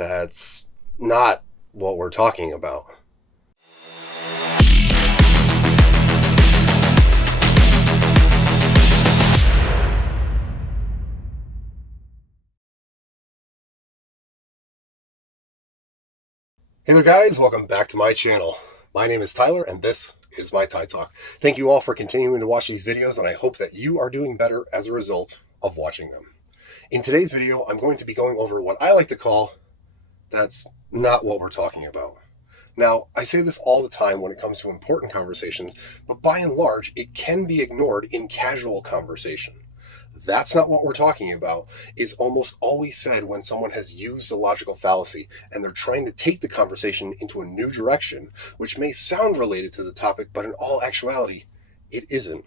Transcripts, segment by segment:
That's not what we're talking about. Hey there guys, welcome back to my channel. My name is Tyler and this is my Ty Talk. Thank you all for continuing to watch these videos, and I hope that you are doing better as a result of watching them. In today's video, I'm going to be going over what I like to call that's not what we're talking about. Now, I say this all the time when it comes to important conversations, but by and large, it can be ignored in casual conversation. That's not what we're talking about is almost always said when someone has used a logical fallacy and they're trying to take the conversation into a new direction, which may sound related to the topic, but in all actuality, it isn't.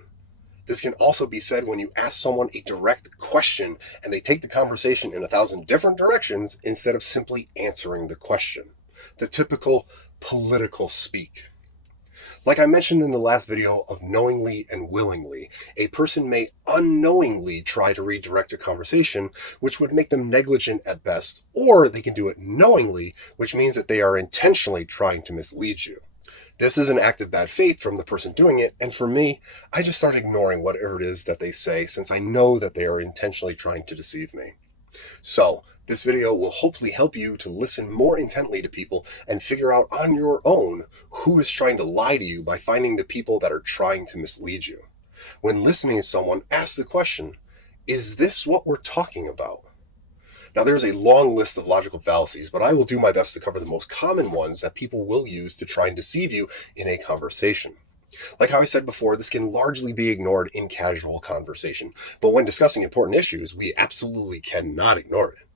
This can also be said when you ask someone a direct question and they take the conversation in 1,000 different directions instead of simply answering the question. The typical political speak. Like I mentioned in the last video of knowingly and willingly, a person may unknowingly try to redirect a conversation, which would make them negligent at best, or they can do it knowingly, which means that they are intentionally trying to mislead you. This is an act of bad faith from the person doing it, and for me, I just start ignoring whatever it is that they say since I know that they are intentionally trying to deceive me. So, this video will hopefully help you to listen more intently to people and figure out on your own who is trying to lie to you by finding the people that are trying to mislead you. When listening to someone, ask the question, is this what we're talking about? Now, there's a long list of logical fallacies, but I will do my best to cover the most common ones that people will use to try and deceive you in a conversation. Like how I said before, this can largely be ignored in casual conversation, but when discussing important issues, we absolutely cannot ignore it.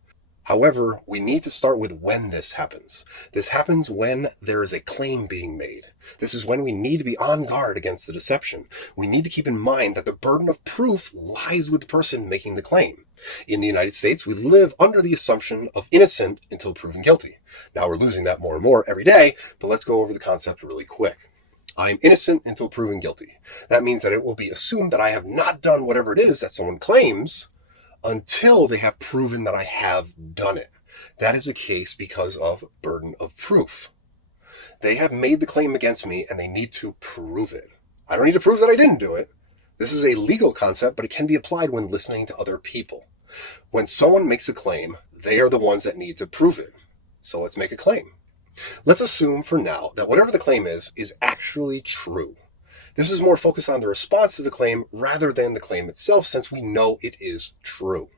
However, we need to start with when this happens. This happens when there is a claim being made. This is when we need to be on guard against the deception. We need to keep in mind that the burden of proof lies with the person making the claim. In the United States, we live under the assumption of innocent until proven guilty. Now we're losing that more and more every day, but let's go over the concept really quick. I'm innocent until proven guilty. That means that it will be assumed that I have not done whatever it is that someone claims until they have proven that I have done it. That is the case because of burden of proof. They have made the claim against me and they need to prove it. I don't need to prove that I didn't do it. This is a legal concept, but it can be applied when listening to other people. When someone makes a claim, they are the ones that need to prove it. So let's make a claim. Let's assume for now that whatever the claim is actually true. This is more focused on the response to the claim rather than the claim itself, since we know it is true.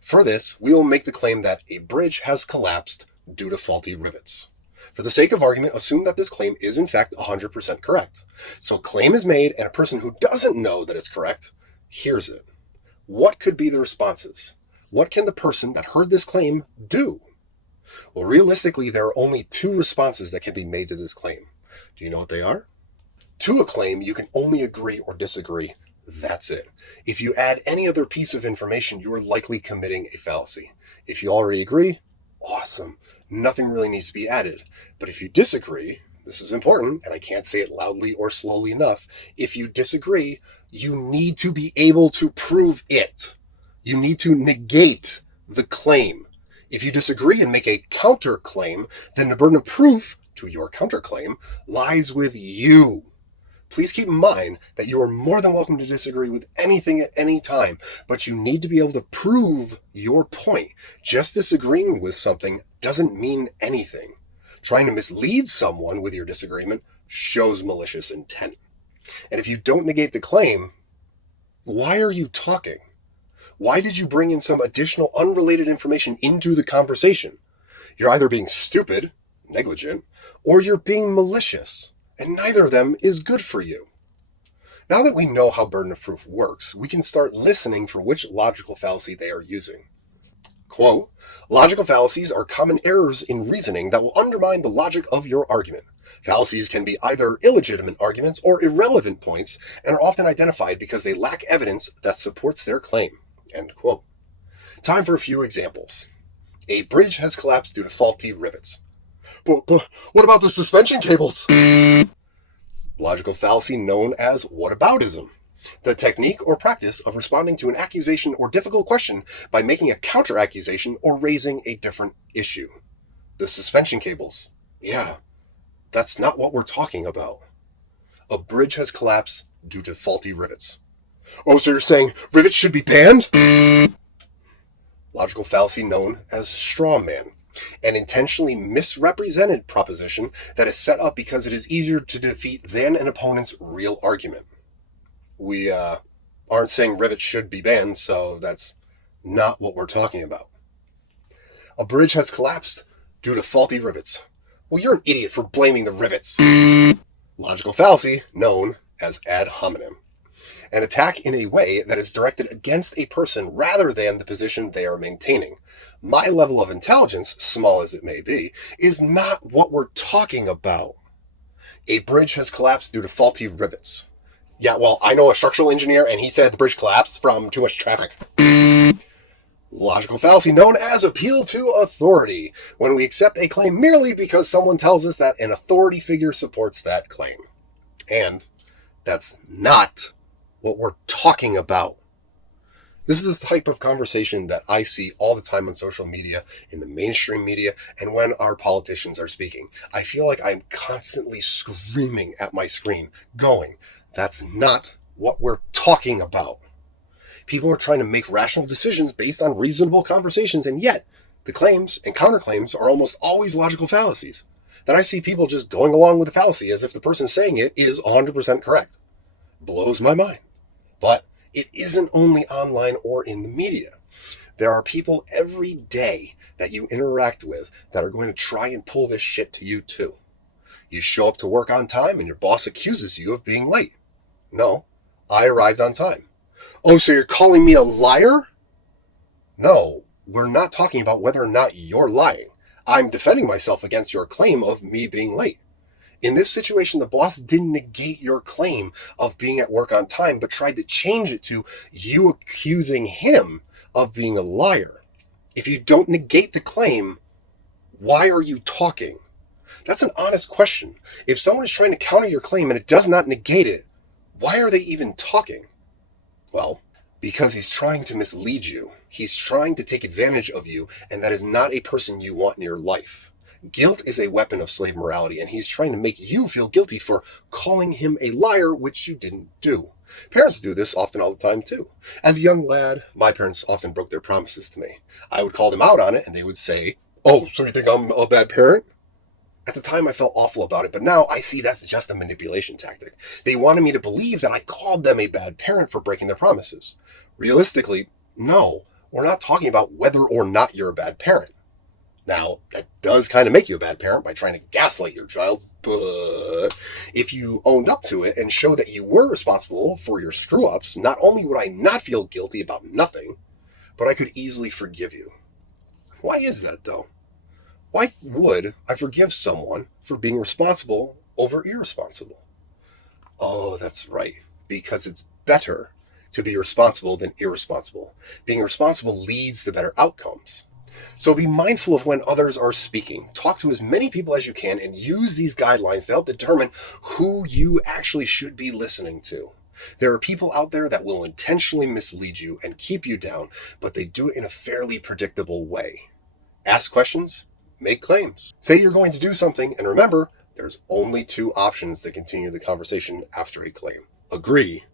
For this, we will make the claim that a bridge has collapsed due to faulty rivets. For the sake of argument, assume that this claim is in fact 100% correct. So claim is made and a person who doesn't know that it's correct hears it. What could be the responses? What can the person that heard this claim do? Well, realistically, there are only two responses that can be made to this claim. Do you know what they are? To a claim, you can only agree or disagree. That's it. If you add any other piece of information, you are likely committing a fallacy. If you already agree, awesome. Nothing really needs to be added. But if you disagree, this is important, and I can't say it loudly or slowly enough. If you disagree, you need to be able to prove it. You need to negate the claim. If you disagree and make a counterclaim, then the burden of proof to your counterclaim lies with you. Please keep in mind that you are more than welcome to disagree with anything at any time, but you need to be able to prove your point. Just disagreeing with something doesn't mean anything. Trying to mislead someone with your disagreement shows malicious intent. And if you don't negate the claim, why are you talking? Why did you bring in some additional unrelated information into the conversation? You're either being stupid, negligent, or you're being malicious. And neither of them is good for you. Now that we know how burden of proof works, we can start listening for which logical fallacy they are using. Quote, logical fallacies are common errors in reasoning that will undermine the logic of your argument. Fallacies can be either illegitimate arguments or irrelevant points and are often identified because they lack evidence that supports their claim. End quote. Time for a few examples. A bridge has collapsed due to faulty rivets. But what about the suspension cables? Logical fallacy known as whataboutism. The technique or practice of responding to an accusation or difficult question by making a counter-accusation or raising a different issue. The suspension cables. Yeah, that's not what we're talking about. A bridge has collapsed due to faulty rivets. Oh, so you're saying rivets should be banned? Logical fallacy known as straw man, an intentionally misrepresented proposition that is set up because it is easier to defeat than an opponent's real argument. We aren't saying rivets should be banned, so that's not what we're talking about. A bridge has collapsed due to faulty rivets. Well, you're an idiot for blaming the rivets. Logical fallacy known as ad hominem, an attack in a way that is directed against a person rather than the position they are maintaining. My level of intelligence, small as it may be, is not what we're talking about. A bridge has collapsed due to faulty rivets. Yeah, well, I know a structural engineer, and he said the bridge collapsed from too much traffic. Logical fallacy known as appeal to authority, when we accept a claim merely because someone tells us that an authority figure supports that claim. And that's not what we're talking about. This is the type of conversation that I see all the time on social media, in the mainstream media, and when our politicians are speaking. I feel like I'm constantly screaming at my screen, going, that's not what we're talking about. People are trying to make rational decisions based on reasonable conversations, and yet the claims and counterclaims are almost always logical fallacies. Then I see people just going along with the fallacy as if the person saying it is 100% correct. Blows my mind. But it isn't only online or in the media. There are people every day that you interact with that are going to try and pull this shit to you too. You show up to work on time and your boss accuses you of being late. No, I arrived on time. Oh, so you're calling me a liar? No, we're not talking about whether or not you're lying. I'm defending myself against your claim of me being late. In this situation, the boss didn't negate your claim of being at work on time, but tried to change it to you accusing him of being a liar. If you don't negate the claim, why are you talking? That's an honest question. If someone is trying to counter your claim and it does not negate it, why are they even talking? Well, because he's trying to mislead you. He's trying to take advantage of you, and that is not a person you want in your life. Guilt is a weapon of slave morality, and he's trying to make you feel guilty for calling him a liar, which you didn't do. Parents do this often all the time, too. As a young lad, my parents often broke their promises to me. I would call them out on it, and they would say, "Oh, so you think I'm a bad parent?" At the time, I felt awful about it, but now I see that's just a manipulation tactic. They wanted me to believe that I called them a bad parent for breaking their promises. Realistically, no, we're not talking about whether or not you're a bad parent. Now, that does kind of make you a bad parent by trying to gaslight your child, but if you owned up to it and showed that you were responsible for your screw-ups, not only would I not feel guilty about nothing, but I could easily forgive you. Why is that, though? Why would I forgive someone for being responsible over irresponsible? Oh, that's right. Because it's better to be responsible than irresponsible. Being responsible leads to better outcomes. So be mindful of when others are speaking. Talk to as many people as you can and use these guidelines to help determine who you actually should be listening to. There are people out there that will intentionally mislead you and keep you down, but they do it in a fairly predictable way. Ask questions. Make claims. Say you're going to do something, and remember, there's only two options to continue the conversation after a claim. Agree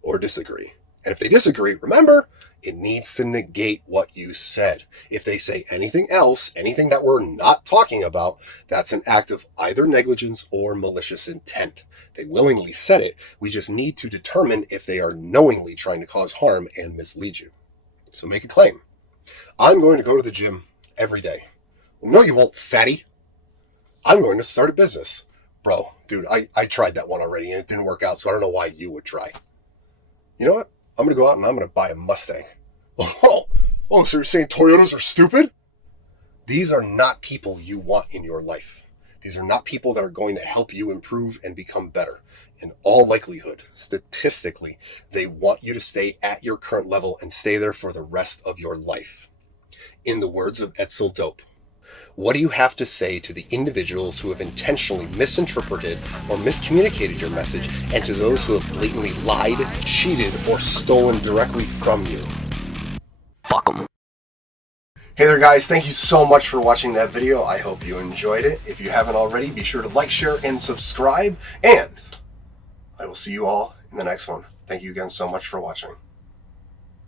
or disagree. And if they disagree, remember, it needs to negate what you said. If they say anything else, anything that we're not talking about, that's an act of either negligence or malicious intent. They willingly said it. We just need to determine if they are knowingly trying to cause harm and mislead you. So make a claim. I'm going to go to the gym every day. No, you won't, fatty. I'm going to start a business. Bro, dude, I tried that one already and it didn't work out, so I don't know why you would try. You know what? I'm going to go out and I'm going to buy a Mustang. Oh, so you're saying Toyotas are stupid? These are not people you want in your life. These are not people that are going to help you improve and become better. In all likelihood, statistically, they want you to stay at your current level and stay there for the rest of your life. In the words of Edsel Dope, what do you have to say to the individuals who have intentionally misinterpreted or miscommunicated your message, and to those who have blatantly lied, cheated, or stolen directly from you? Fuck them. Hey there guys, thank you so much for watching that video. I hope you enjoyed it. If you haven't already, be sure to like, share, and subscribe. And I will see you all in the next one. Thank you again so much for watching.